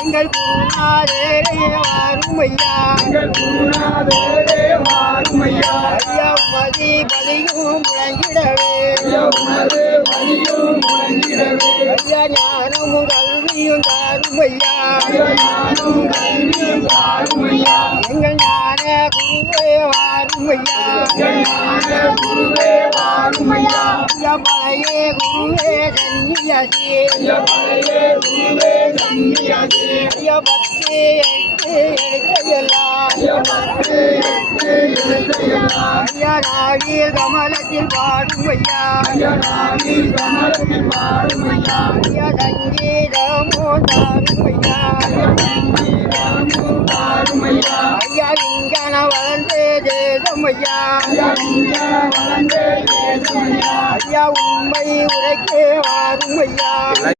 எங்கள் குருநாதரே வாரும் ஐயா எங்கள் குருநாதரே வாருமையா. ஐயா மதி பதியும் முழங்கிடவே. உனது வழியும் முழங்கிடவே ஐயா ஞானமும் கல்வியும் தாரும் ஐயா ஞானம் கல்வியும் வாருமையா எங்கள் ஞான குருவே வாரும் ஐயா ஞான குருவே வாருமையா. ஐயா பழைய குருவே சன்னியசி பழைய குருவே சன்னியாசி ஐயா பத்து எட்டு எழுத்தையெல்லாம் பத்து எட்டு எழுத்தையெல்லாம் ஐயா நாவில் கமலத்தில் பாடும் ஐயா. நாவில் கமலத்தில் வாருமையா ஐயா. சங்கீதமோ தாரும் இங்கன வளர்ந்து தேசம் ஐயா ஐயா உண்மை உரைக்கே வாரும் ஐயா